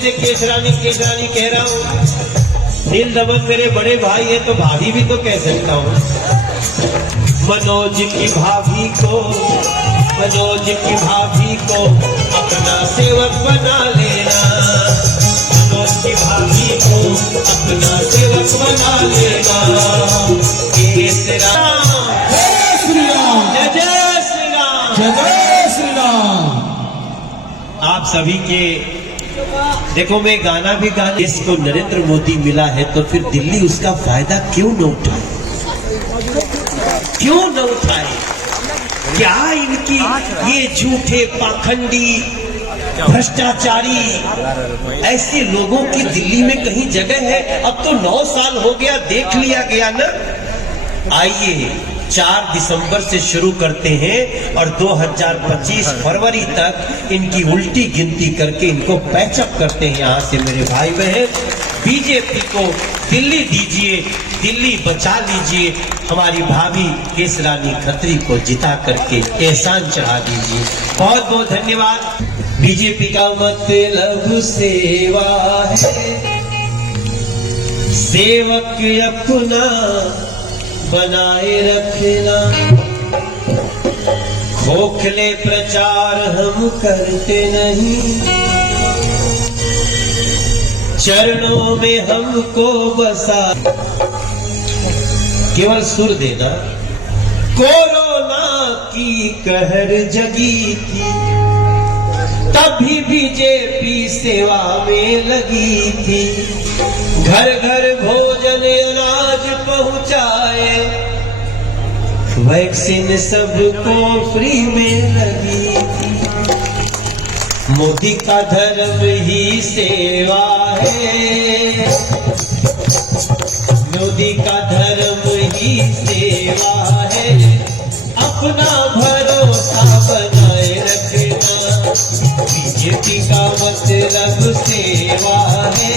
से केसरानी केसरानी कह रहा हूँ। दिल दमन मेरे बड़े भाई है तो भाभी भी तो कह सकता हूँ। मनोज की भाभी को अपना सेवक बना लेना। मनोज की भाभी को अपना सेवक बना लेना। केसरा जय श्री राम, जय जय श्री राम, जय श्री राम। आप सभी के देखो मैं गाना भी गा, इसको नरेंद्र मोदी मिला है तो फिर दिल्ली उसका फायदा क्यों न उठाए, क्यों न उठाए? क्या इनकी ये झूठे पाखंडी भ्रष्टाचारी ऐसे लोगों की दिल्ली में कहीं जगह है? अब तो 9 साल हो गया, देख लिया गया ना। आइए 4 दिसंबर से शुरू करते हैं और 2025 फरवरी तक इनकी उल्टी गिनती करके इनको पैचअप करते हैं। यहाँ से मेरे भाई बहन बीजेपी को दिल्ली दीजिए, दिल्ली बचा लीजिए, हमारी भाभी केसरानी खत्री को जिता करके एहसान चढ़ा दीजिए। बहुत बहुत धन्यवाद। बीजेपी का मतलब सेवा है, सेवक अपना बनाए रखना। खोखले प्रचार हम करते नहीं, चरणों में हमको बसा। केवल सुर देना। कोरोना की कहर जगी थी, तभी बीजेपी सेवा में लगी थी। घर घर भोजन अनाज पहुंचाए, वैक्सीन सबको फ्री में लगी थी। मोदी का धर्म ही सेवा है, मोदी का धर्म ही सेवा है। अपना भरोसा बनाए रखना, बीजेपी का मतलब सेवा है।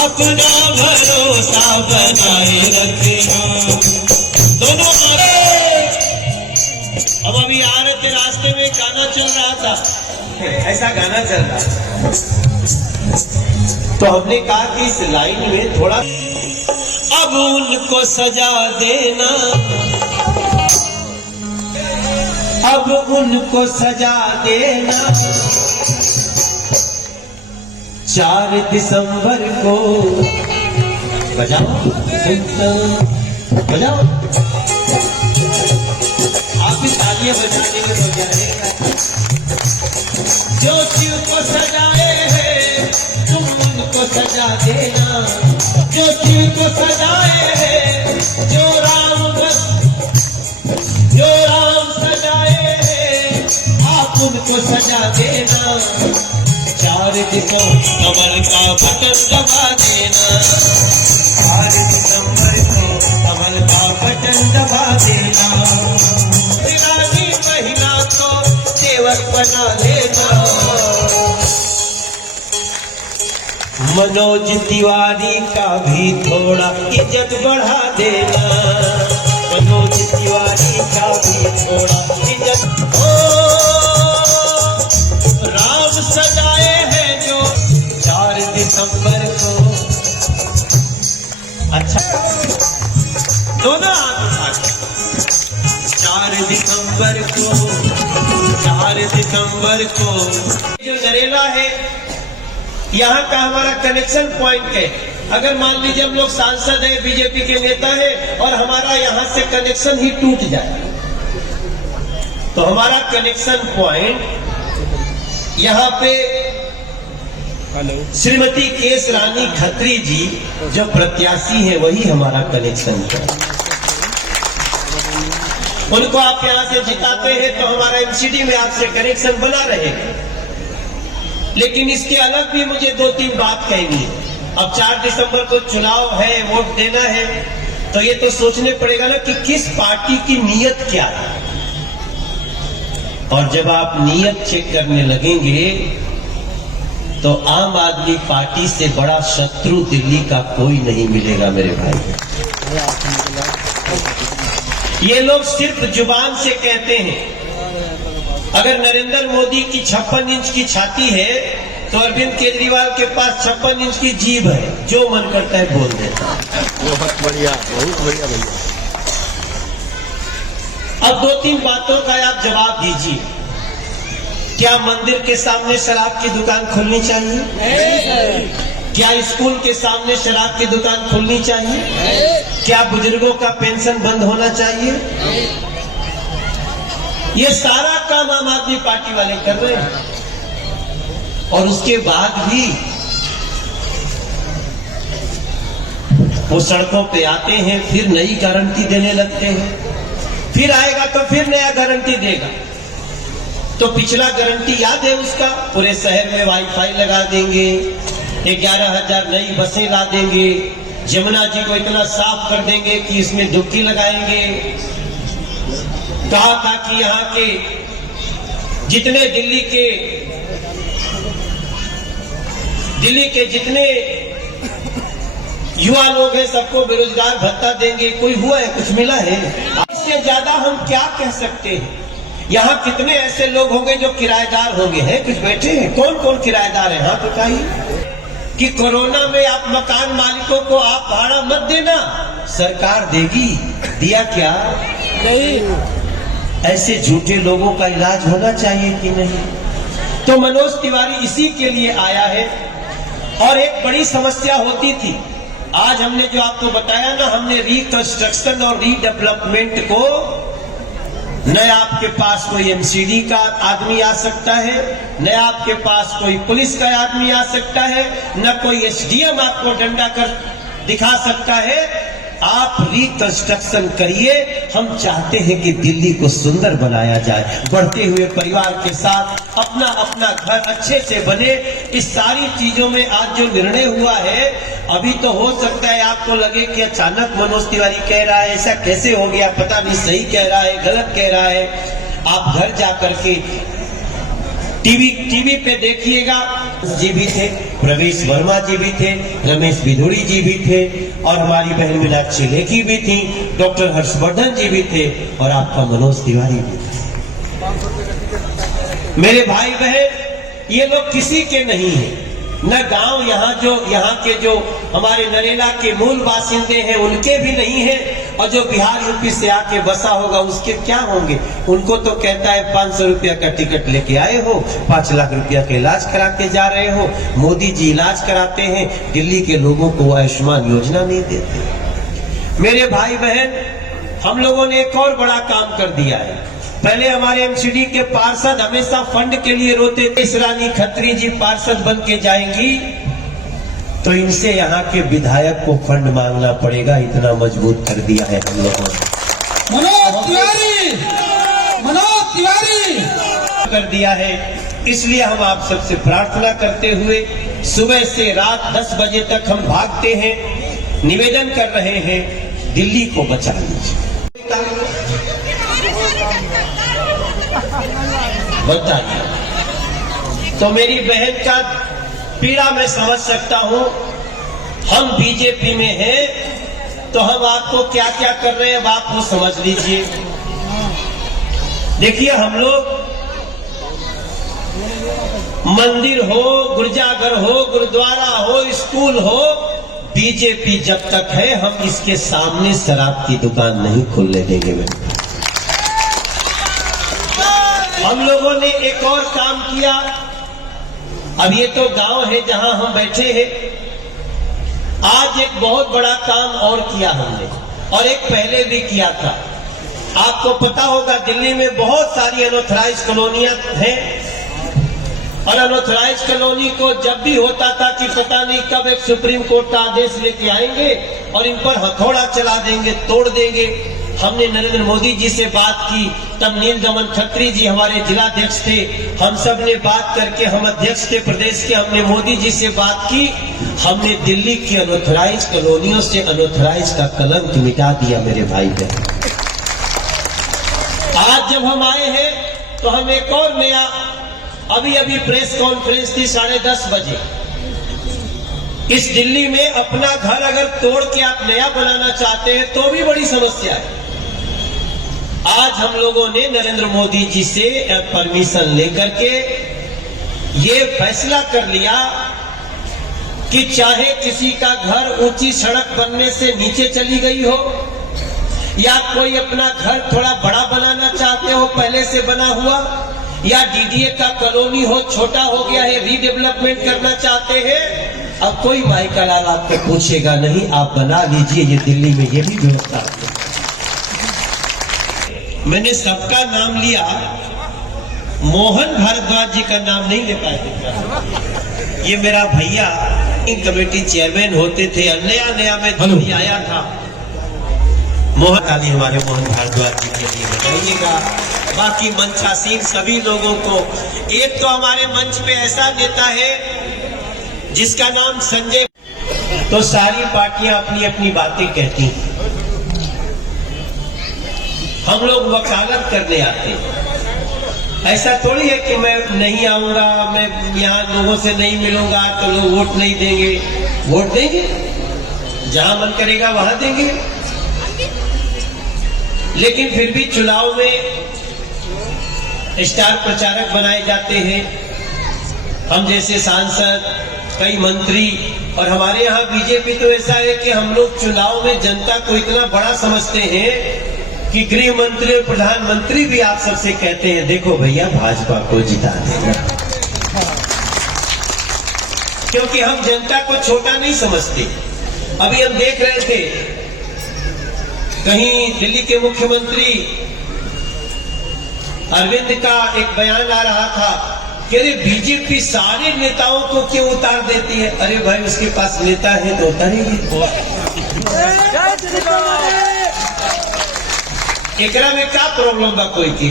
अपना भरोसा बनाए रखना। दोनों अब अभी आ रहे थे, रास्ते में गाना चल रहा था, ऐसा गाना चल रहा था, तो हमने कहा कि इस लाइन में थोड़ा अब उनको सजा देना, अब उनको सजा देना। 4 दिसंबर को बजाओ बजाओ, आप भी तालियां बजाने में हो जाएगा। जो शिव को सजाए हैं तुम उनको सजा देना, जो शिव को सजाए हैं, जो राम सजाए हैं, आप उनको सजा देना। 4 दिसंबर का बटन दबा देना, 4 दिसंबर को कमल का बटन दबा देना। महिला को सेवक बना लेना। मनोज तिवारी का भी थोड़ा इज्जत बढ़ा देना, मनोज तिवारी का भी थोड़ा इज्जत। राम सजाए हैं जो 4 दिसंबर को, अच्छा दोनों हाथ 4 दिसंबर को, 4 दिसंबर को जो नरेला है यहाँ का हमारा कनेक्शन पॉइंट है। अगर मान लीजिए हम लोग सांसद हैं, बीजेपी के नेता हैं और हमारा यहाँ से कनेक्शन ही टूट जाए तो हमारा कनेक्शन पॉइंट यहाँ पे श्रीमती केसरानी खत्री जी जो प्रत्याशी है वही हमारा कनेक्शन है। उनको आप यहाँ से जिताते हैं तो हमारा एमसीडी में आपसे कनेक्शन बना रहेगा। लेकिन इसके अलग भी मुझे 2-3 बात कहनी है। अब 4 दिसंबर को चुनाव है, वोट देना है, तो ये तो सोचने पड़ेगा ना कि किस पार्टी की नीयत क्या है। और जब आप नीयत चेक करने लगेंगे तो आम आदमी पार्टी से बड़ा शत्रु दिल्ली का कोई नहीं मिलेगा मेरे भाई। ये लोग सिर्फ जुबान से कहते हैं अगर नरेंद्र मोदी की 56 इंच की छाती है तो अरविंद केजरीवाल के पास 56 इंच की जीभ है, जो मन करता है बोल देता। बहुत बढ़िया भैया। अब 2-3 बातों का आप जवाब दीजिए। क्या मंदिर के सामने शराब की दुकान खोलनी चाहिए? क्या स्कूल के सामने शराब की दुकान खोलनी चाहिए? क्या बुजुर्गों का पेंशन बंद होना चाहिए? ये सारा काम आम आदमी पार्टी वाले कर रहे हैं, और उसके बाद भी वो सड़कों पे आते हैं, फिर नई गारंटी देने लगते हैं, फिर आएगा तो फिर नया गारंटी देगा। तो पिछला गारंटी याद है उसका, पूरे शहर में वाईफाई लगा देंगे, 11,000 नई बसें ला देंगे, यमुना जी को इतना साफ कर देंगे कि इसमें डुबकी लगाएंगे। कहा था कि यहाँ के जितने दिल्ली के जितने युवा लोग हैं सबको बेरोजगार भत्ता देंगे। कोई हुआ है? कुछ मिला है? इससे ज्यादा हम क्या कह सकते हैं? यहाँ कितने ऐसे लोग होंगे जो किराएदार होंगे? हैं कुछ बैठे हैं? कौन कौन किराएदार है? हाथ उठाइए। कि कोरोना में आप मकान मालिकों को आप भाड़ा मत देना, सरकार देगी। दिया क्या? नहीं। ऐसे झूठे लोगों का इलाज होना चाहिए कि नहीं? तो मनोज तिवारी इसी के लिए आया है। और एक बड़ी समस्या होती थी, आज हमने जो आपको बताया ना, हमने रिकंस्ट्रक्शन और रीडेवलपमेंट को, न आपके पास कोई एमसीडी का आदमी आ सकता है, न आपके पास कोई पुलिस का आदमी आ सकता है, न कोई एसडीएम आपको डंडा कर दिखा सकता है। आप रिकंस्ट्रक्शन करिए। हम चाहते हैं कि दिल्ली को सुंदर बनाया जाए, बढ़ते हुए परिवार के साथ अपना अपना घर अच्छे से बने। इस सारी चीजों में आज जो निर्णय हुआ है, अभी तो हो सकता है आपको लगे कि अचानक मनोज तिवारी कह रहा है, ऐसा कैसे हो गया, पता नहीं सही कह रहा है गलत कह रहा है। आप घर जाकर के टीवी पे देखिएगा। जी भी थे, प्रवेश वर्मा जी भी थे, रमेश बिधूड़ी जी भी थे, और हमारी बहन मीनाक्षी लेखी भी थी, डॉक्टर हर्षवर्धन जी भी थे, और आपका मनोज तिवारी भी थे। मेरे भाई बहन, ये लोग किसी के नहीं है, न गांव यहाँ के जो हमारे नरेला के मूल बासिंदे हैं उनके भी नहीं है, और जो बिहार यूपी से आके बसा होगा उसके क्या होंगे? उनको तो कहता है 500 रुपया का टिकट लेके आए हो, 5 लाख रुपया का इलाज करा के जा रहे हो। मोदी जी इलाज कराते हैं, दिल्ली के लोगों को आयुष्मान योजना नहीं देते। मेरे भाई बहन, हम लोगों ने एक और बड़ा काम कर दिया है। पहले हमारे एमसीडी के पार्षद हमेशा फंड के लिए रोते थे। इस रानी खत्री जी पार्षद बन के जाएंगी तो इनसे यहाँ के विधायक को फंड मांगना पड़ेगा, इतना मजबूत कर दिया है हम लोगों ने। मनोज तिवारी कर दिया है। इसलिए हम आप सबसे प्रार्थना करते हुए सुबह से रात 10 बजे तक हम भागते हैं, निवेदन कर रहे हैं, दिल्ली को बचा लीजिए। बताइए, तो मेरी बहन का पीड़ा मैं समझ सकता हूं। हम बीजेपी में हैं तो हम आपको क्या क्या कर रहे हैं अब आप वो समझ लीजिए। देखिए, हम लोग मंदिर हो, गिरजाघर हो, गुरुद्वारा हो, स्कूल हो, बीजेपी जब तक है हम इसके सामने शराब की दुकान नहीं खोलने देंगे। हम लोगों ने एक और काम किया। अब ये तो गांव है जहां हम बैठे हैं, आज एक बहुत बड़ा काम और किया हमने, और एक पहले भी किया था। आपको पता होगा दिल्ली में बहुत सारी अनऑथराइज्ड कॉलोनियां हैं, और अनऑथराइज्ड कॉलोनी को जब भी होता था कि पता नहीं कब एक सुप्रीम कोर्ट का आदेश लेके आएंगे और इन पर हथौड़ा चला देंगे, तोड़ देंगे। हमने नरेंद्र मोदी जी से बात की, तब नील दमन खत्री जी हमारे जिलाध्यक्ष थे, हम सब ने बात करके, हम अध्यक्ष थे प्रदेश के, हमने मोदी जी से बात की, हमने दिल्ली की अनऑथराइज्ड कॉलोनियों से अनऑथराइज्ड का कलंक मिटा दिया। मेरे भाई बहन, आज जब हम आए हैं तो हम एक और नया, अभी प्रेस कॉन्फ्रेंस थी 10:30 बजे। इस दिल्ली में अपना घर अगर तोड़ के आप नया बनाना चाहते हैं तो भी बड़ी समस्या है। आज हम लोगों ने नरेंद्र मोदी जी से परमिशन लेकर के ये फैसला कर लिया कि चाहे किसी का घर ऊंची सड़क बनने से नीचे चली गई हो, या कोई अपना घर थोड़ा बड़ा बनाना चाहते हो पहले से बना हुआ, या डीडीए का कॉलोनी हो छोटा हो गया है रीडेवलपमेंट करना चाहते हैं, अब कोई भाई का लाल आपको पूछेगा नहीं, आप बना लीजिए। ये दिल्ली में ये भी व्यवस्था है। मैंने सबका नाम लिया, मोहन भारद्वाज जी का नाम नहीं ले पाए। ये मेरा भैया इन कमेटी चेयरमैन होते थे, नया मैं दिल्ली आया था। मोहन ताली हमारे मोहन भारद्वाज जी के लिए बताइएगा। बाकी मंचासीन सभी लोगों को, एक तो हमारे मंच पे ऐसा नेता है जिसका नाम संजय। तो सारी पार्टियां अपनी अपनी बातें कहती हैं, हम लोग वकालत करने आते हैं। ऐसा थोड़ी है कि मैं नहीं आऊंगा, मैं यहाँ लोगों से नहीं मिलूंगा तो लोग वोट नहीं देंगे। वोट देंगे, जहां मन करेगा वहां देंगे। लेकिन फिर भी चुनाव में स्टार प्रचारक बनाए जाते हैं। हम जैसे सांसद, कई मंत्री, और हमारे यहाँ बीजेपी तो ऐसा है कि हम लोग चुनाव में जनता को इतना बड़ा समझते हैं कि गृह मंत्री और प्रधानमंत्री भी आप सबसे कहते हैं देखो भैया भाजपा को जिता देना, क्योंकि हम जनता को छोटा नहीं समझते। अभी हम देख रहे थे कहीं दिल्ली के मुख्यमंत्री अरविंद का एक बयान आ रहा था कि अरे बीजेपी सारे नेताओं को क्यों उतार देती है। अरे भाई उसके पास नेता है तो उतारेगी। एकरा में क्या प्रॉब्लम बा कोई की,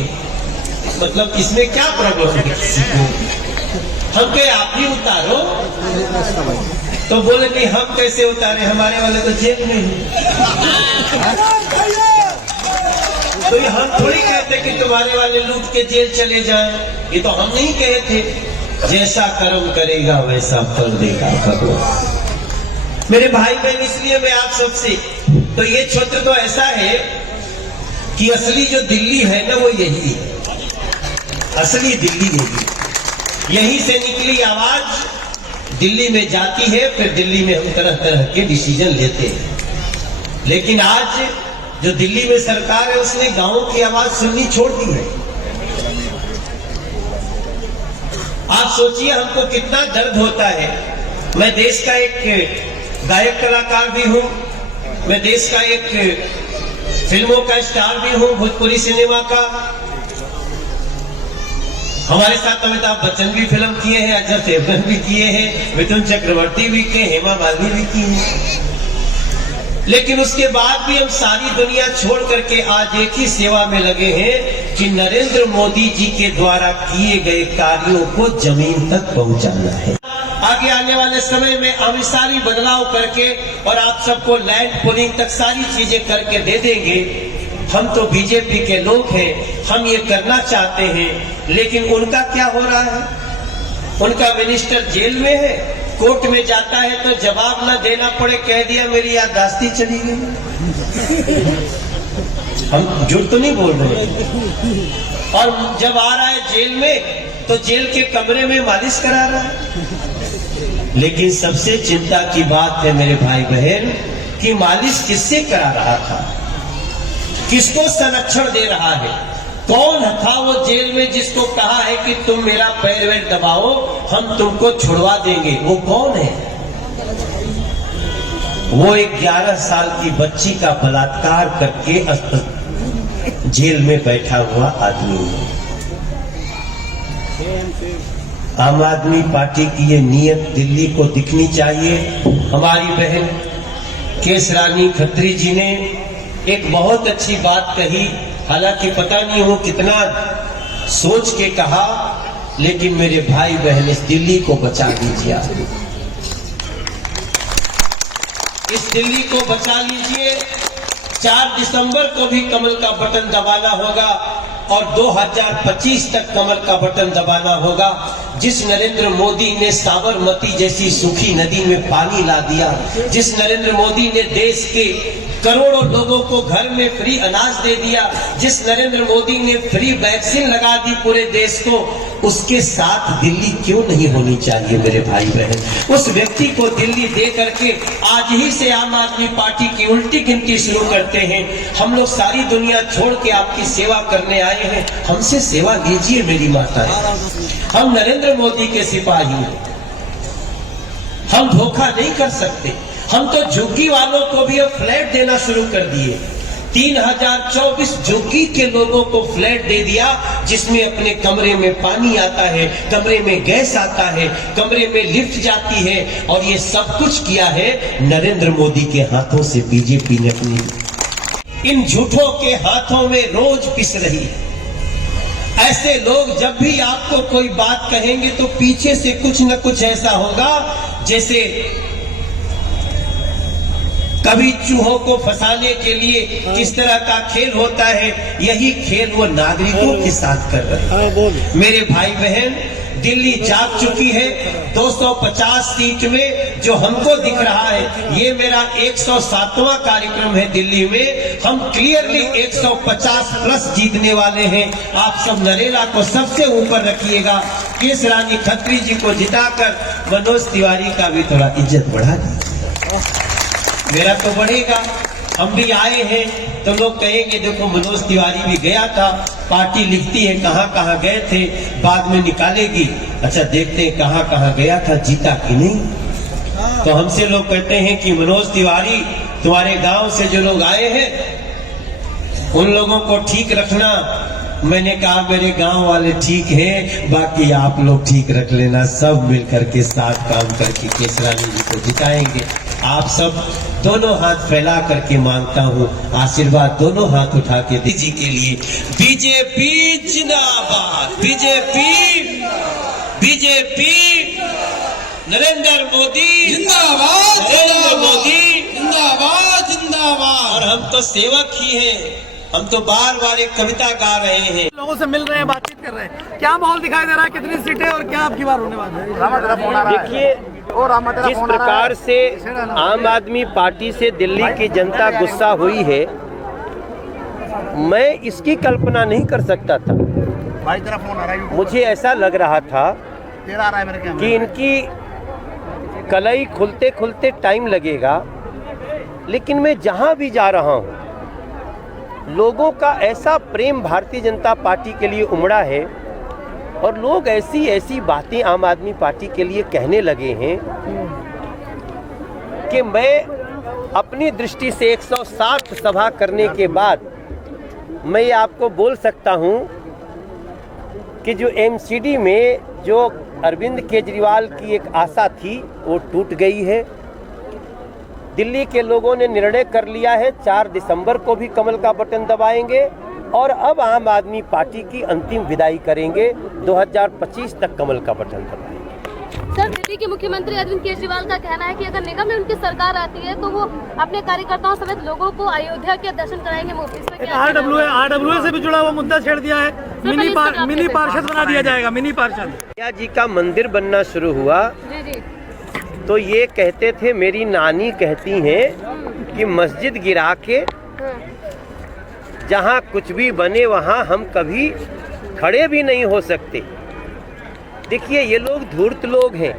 मतलब इसमें क्या प्रॉब्लम है किसी को? हम कहे आप ही उतारो, तो बोले नहीं हम कैसे उतारे, हमारे वाले तो जेल में हैं। तो ये हम थोड़ी कहते कि तुम्हारे वाले लूट के जेल चले जाएं, ये तो हम नहीं कहे थे। जैसा कर्म करेगा वैसा फल देगा भगवान। मेरे भाई बहन, इसलिए मैं आप सबसे, तो ये क्षेत्र तो ऐसा है कि असली जो दिल्ली है ना वो यही है, असली दिल्ली यही से निकली आवाज दिल्ली में जाती है, फिर दिल्ली में हम तरह तरह के डिसीजन लेते हैं। लेकिन आज जो दिल्ली में सरकार है उसने गांवों की आवाज सुननी छोड़ दी है। आप सोचिए हमको कितना दर्द होता है। मैं देश का एक गायक कलाकार भी हूं, मैं देश का एक फिल्मों का स्टार भी हूं, भोजपुरी सिनेमा का। हमारे साथ अमिताभ बच्चन भी फिल्म किए हैं, अजय देवगन भी किए हैं, मिथुन चक्रवर्ती भी किए, हेमा मालिनी भी की है। लेकिन उसके बाद भी हम सारी दुनिया छोड़ करके आज एक ही सेवा में लगे हैं कि नरेंद्र मोदी जी के द्वारा किए गए कार्यों को जमीन तक पहुंचाना है। आगे आने वाले समय में हम सारी बदलाव करके और आप सबको लैंड पुलिंग तक सारी चीजें करके दे देंगे। हम तो बीजेपी के लोग हैं, हम ये करना चाहते हैं, लेकिन उनका क्या हो रहा है? उनका मिनिस्टर जेल में है, कोर्ट में जाता है तो जवाब न देना पड़े, कह दिया मेरी याददाश्ती चली गई। हम झूठ तो नहीं बोल रहे। और जब आ रहा है जेल में तो जेल के कमरे में मालिश करा रहा है। लेकिन सबसे चिंता की बात है मेरे भाई बहन कि मालिश किससे करा रहा था, किसको संरक्षण दे रहा है, कौन था वो जेल में जिसको कहा है कि तुम मेरा पैर वैर दबाओ हम तुमको छुड़वा देंगे? वो कौन है? वो एक 11 साल की बच्ची का बलात्कार करके जेल में बैठा हुआ आदमी है। आम आदमी पार्टी की ये नीयत दिल्ली को दिखनी चाहिए। हमारी बहन केशरानी खत्री जी ने एक बहुत अच्छी बात कही, हालांकि पता नहीं वो कितना सोच के कहा, लेकिन मेरे भाई बहन इस दिल्ली को बचा लीजिए, इस दिल्ली को बचा लीजिए। 4 दिसंबर को भी कमल का बटन दबाना होगा और 2025 तक कमल का बटन दबाना होगा। जिस नरेंद्र मोदी ने साबरमती जैसी सूखी नदी में पानी ला दिया, जिस नरेंद्र मोदी ने देश के करोड़ों लोगों को घर में फ्री अनाज दे दिया, जिस नरेंद्र मोदी ने फ्री वैक्सीन लगा दी पूरे देश को, उसके साथ दिल्ली क्यों नहीं होनी चाहिए मेरे भाई बहन। उस व्यक्ति को दिल्ली दे करके आज ही से आम आदमी पार्टी की उल्टी गिनती शुरू करते हैं। हम लोग सारी दुनिया छोड़ के आपकी सेवा करने आए हैं, हमसे सेवा लीजिए मेरी माता। हम नरेंद्र मोदी के सिपाही हैं, हम धोखा नहीं कर सकते। हम तो झुग्गी वालों को भी अब फ्लैट देना शुरू कर दिए। 3024 झुग्गी के लोगों को फ्लैट दे दिया, जिसमें अपने कमरे में पानी आता है, कमरे में गैस आता है, कमरे में लिफ्ट जाती है, और ये सब कुछ किया है नरेंद्र मोदी के हाथों से। बीजेपी ने अपनी इन झूठों के हाथों में रोज पिस रही है। ऐसे लोग जब भी आपको कोई बात कहेंगे तो पीछे से कुछ न कुछ ऐसा होगा, जैसे कभी चूहों को फंसाने के लिए किस तरह का खेल होता है, यही खेल वो नागरिकों के साथ कर रहे हैं। मेरे भाई बहन, दिल्ली जाग चुकी है 250 सीट में। जो हमको दिख रहा है, ये मेरा 107वां कार्यक्रम है दिल्ली में। हम क्लियरली 150 प्लस जीतने वाले हैं। आप सब नरेला को सबसे ऊपर रखिएगा। केस रानी खत्री जी को जिताकर मनोज तिवारी का भी थोड़ा इज्जत बढ़ा दीजिए। मेरा तो बढ़ेगा। हम भी आए हैं तो लोग कहेंगे देखो मनोज तिवारी भी गया था, पार्टी लिखती है कहां कहां गए थे, बाद में निकालेगी। अच्छा देखते हैं कहां कहां गया था, जीता कि नहीं। तो हमसे लोग कहते हैं कि मनोज तिवारी, तुम्हारे गांव से जो लोग आए हैं उन लोगों को ठीक रखना। मैंने कहा मेरे गांव वाले ठीक हैं, बाकी आप लोग ठीक रख लेना। सब मिलकर के साथ काम करके केसरानी जी को जिताएंगे। आप सब दोनों हाथ फैला करके मांगता हूँ आशीर्वाद, दोनों हाथ उठा के दीजिए के लिए। बीजेपी जिंदाबाद, बीजेपी बीजेपी, नरेंद्र मोदी जिंदाबाद, नरेंद्र मोदी जिंदाबाद, जिंदाबाद। और हम तो सेवक ही हैं, हम तो बार बार एक कविता गा रहे हैं। लोगों से मिल रहे हैं, बातचीत कर रहे हैं। क्या माहौल दिखाई दे रहा है, कितनी सीटें और क्या आपकी बार होने वाली है? देखिए, जिस प्रकार से आम आदमी पार्टी से दिल्ली की जनता गुस्सा हुई है, मैं इसकी कल्पना नहीं कर सकता था। मुझे ऐसा लग रहा था कि इनकी कलई खुलते खुलते टाइम लगेगा, लेकिन मैं जहां भी जा रहा हूं लोगों का ऐसा प्रेम भारतीय जनता पार्टी के लिए उमड़ा है, और लोग ऐसी ऐसी बातें आम आदमी पार्टी के लिए कहने लगे हैं कि मैं अपनी दृष्टि से 107 सभा करने के बाद मैं ये आपको बोल सकता हूं कि जो एमसीडी में जो अरविंद केजरीवाल की एक आशा थी वो टूट गई है। दिल्ली के लोगों ने निर्णय कर लिया है 4 दिसंबर को भी कमल का बटन दबाएंगे, और अब आम आदमी पार्टी की अंतिम विदाई करेंगे। 2025 तक कमल का बटन दबाएंगे। सर, दिल्ली के मुख्यमंत्री अरविंद केजरीवाल का कहना है कि अगर निगम में उनकी सरकार आती है तो वो अपने कार्यकर्ताओं समेत लोगों को अयोध्या के दर्शन कराएंगे मुफ्त। आरडब्ल्यू से भी जुड़ा हुआ मुद्दा छेड़ दिया है। मिनी पार्षद बना दिया जाएगा, मिनी पार्षद। अयोध्या जी का मंदिर बनना शुरू हुआ जी। तो ये कहते थे, मेरी नानी कहती हैं कि मस्जिद गिरा के जहाँ कुछ भी बने वहाँ हम कभी खड़े भी नहीं हो सकते। देखिए, ये लोग धूर्त लोग हैं।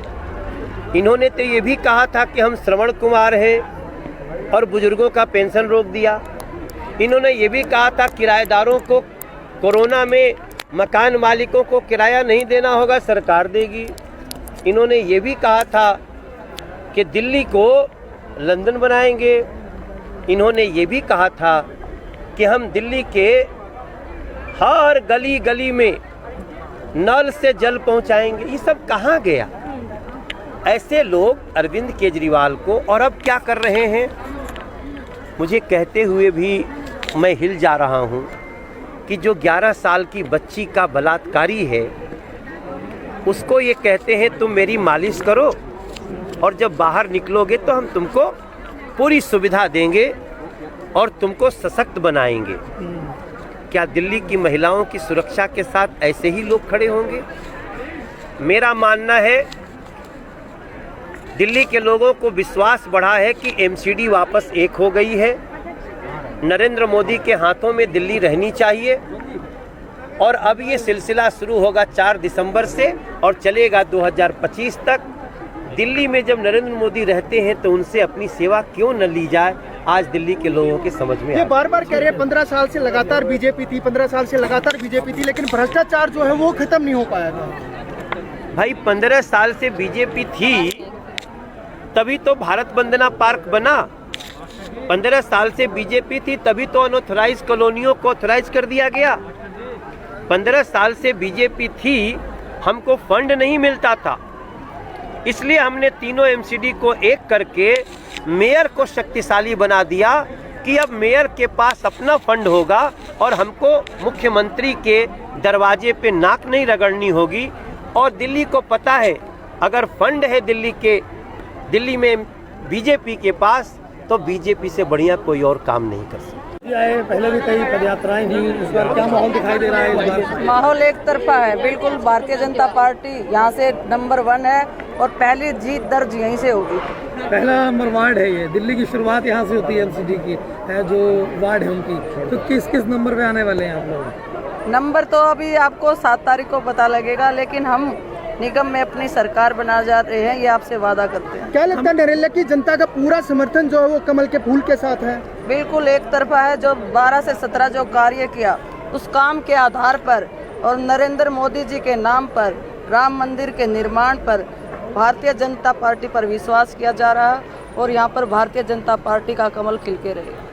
इन्होंने तो ये भी कहा था कि हम श्रवण कुमार हैं और बुजुर्गों का पेंशन रोक दिया। इन्होंने ये भी कहा था किराएदारों को कोरोना में मकान मालिकों को किराया नहीं देना होगा, सरकार देगी। इन्होंने ये भी कहा था कि दिल्ली को लंदन बनाएंगे। इन्होंने ये भी कहा था कि हम दिल्ली के हर गली गली में नल से जल पहुंचाएंगे। ये सब कहाँ गया? ऐसे लोग अरविंद केजरीवाल को, और अब क्या कर रहे हैं मुझे कहते हुए भी मैं हिल जा रहा हूं कि जो 11 साल की बच्ची का बलात्कारी है उसको ये कहते हैं तुम मेरी मालिश करो, और जब बाहर निकलोगे तो हम तुमको पूरी सुविधा देंगे और तुमको सशक्त बनाएंगे। क्या दिल्ली की महिलाओं की सुरक्षा के साथ ऐसे ही लोग खड़े होंगे? मेरा मानना है दिल्ली के लोगों को विश्वास बढ़ा है कि एमसीडी वापस एक हो गई है, नरेंद्र मोदी के हाथों में दिल्ली रहनी चाहिए। और अब ये सिलसिला शुरू होगा 4 दिसंबर से और चलेगा 2025 तक। दिल्ली में जब नरेंद्र मोदी रहते हैं तो उनसे अपनी सेवा क्यों न ली जाए, आज दिल्ली के लोगों के समझ में ये आ बार बार कह रहे हैं 15 साल से लगातार बीजेपी थी, 15 साल से लगातार बीजेपी थी, लेकिन भ्रष्टाचार जो है वो खत्म नहीं हो पाया था। भाई 15 साल से बीजेपी थी तभी तो भारत वंदना पार्क बना। 15 साल से बीजेपी थी तभी तो अनऑथराइज कॉलोनियों को ऑथराइज कर दिया गया। 15 साल से बीजेपी थी, हमको फंड नहीं मिलता था, इसलिए हमने तीनों एमसीडी को एक करके मेयर को शक्तिशाली बना दिया कि अब मेयर के पास अपना फंड होगा और हमको मुख्यमंत्री के दरवाजे पे नाक नहीं रगड़नी होगी। और दिल्ली को पता है अगर फंड है दिल्ली में बीजेपी के पास तो बीजेपी से बढ़िया कोई और काम नहीं कर सकता। आए पहले भी कई पदयात्राएं हुई, इस बार क्या माहौल दिखाई दे रहा है? इस बार माहौल एक तरफा है, बिल्कुल भारतीय जनता पार्टी यहाँ से नंबर 1 है और पहली जीत दर्ज यहीं से होगी। पहला नंबर वार्ड है ये, दिल्ली की शुरुआत यहाँ से होती है, एमसीडी की है जो वार्ड है उनकी। तो किस किस नंबर पे आने वाले हैं आप लोग? नंबर तो अभी आपको 7 तारीख को पता लगेगा, लेकिन हम निगम में अपनी सरकार बना जा रहे हैं, ये आपसे वादा करते हैं। क्या लगता है नरेंद्र की जनता का पूरा समर्थन जो है वो कमल के फूल के साथ है? बिल्कुल एक तरफा है। जो 12 से 17 जो कार्य किया उस काम के आधार पर और नरेंद्र मोदी जी के नाम पर राम मंदिर के निर्माण पर भारतीय जनता पार्टी पर विश्वास किया जा रहा है और यहाँ पर भारतीय जनता पार्टी का कमल खिल के रहेगा।